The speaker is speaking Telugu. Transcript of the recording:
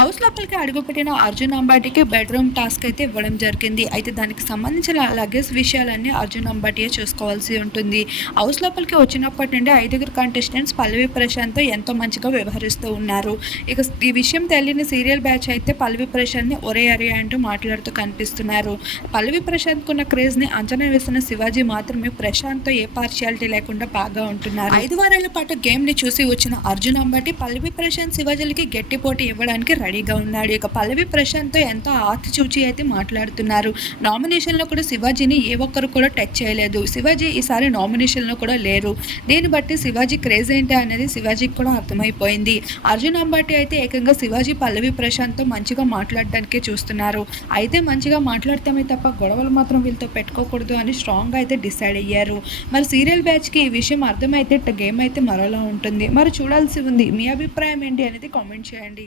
హౌస్ లోపలికి అడుగుపెట్టిన అర్జున్ అంబాటికి బెడ్రూమ్ టాస్క్ అయితే ఇవ్వడం జరిగింది. అయితే దానికి సంబంధించిన లగేజ్ విషయాలన్నీ అర్జున్ అంబాటియే చూసుకోవాల్సి ఉంటుంది. హౌస్ లోపలికి వచ్చినప్పటి నుండి ఐదుగురు కంటెస్టెంట్స్ పల్లవి ప్రశాంత్తో ఎంతో మంచిగా వ్యవహరిస్తూ ఉన్నారు. ఇక ఈ విషయం తెలియని సీరియల్ బ్యాచ్ అయితే పల్లవి ప్రశాంత్ని ఒరే అరే అంటూ మాట్లాడుతూ కనిపిస్తున్నారు. పల్లవి ప్రశాంత్ ఉన్న అంచనా వేసిన శివాజీ మాత్రమే ప్రశాంత్తో ఏ పార్షియాలిటీ లేకుండా బాగా ఉంటున్నారు. ఐదు వారాల పాటు గేమ్ని చూసి వచ్చిన అర్జున్ అంబాటి పల్లవి ప్రశాంత్ శివాజీలకి గట్టి పోటీ ఇవ్వడానికి రెడీగా ఉన్నాడు. ఇక పల్లవి ప్రశాంత్తో ఎంతో ఆతి చూచి అయితే మాట్లాడుతున్నారు. నామినేషన్లో కూడా శివాజీని ఏ ఒక్కరు కూడా టచ్ చేయలేదు. శివాజీ ఈసారి నామినేషన్లో కూడా లేరు. దీన్ని బట్టి శివాజీ క్రేజ్ ఏంటి అనేది శివాజీకి కూడా అర్థమైపోయింది. అర్జున్ అంబాటి అయితే ఏకంగా శివాజీ పల్లవి ప్రశాంత్తో మంచిగా మాట్లాడడానికే చూస్తున్నారు. అయితే మంచిగా మాట్లాడతామే తప్ప గొడవలు మాత్రం వీళ్ళతో పెట్టుకోకూడదు అని స్ట్రాంగ్గా అయితే డిసైడ్ అయ్యారు. మరి సీరియల్ బ్యాచ్కి ఈ విషయం అర్థమైతే గేమ్ అయితే మరోలా ఉంటుంది. మరి చూడాల్సి ఉంది. మీ అభిప్రాయం ఏంటి అనేది కామెంట్ చేయండి.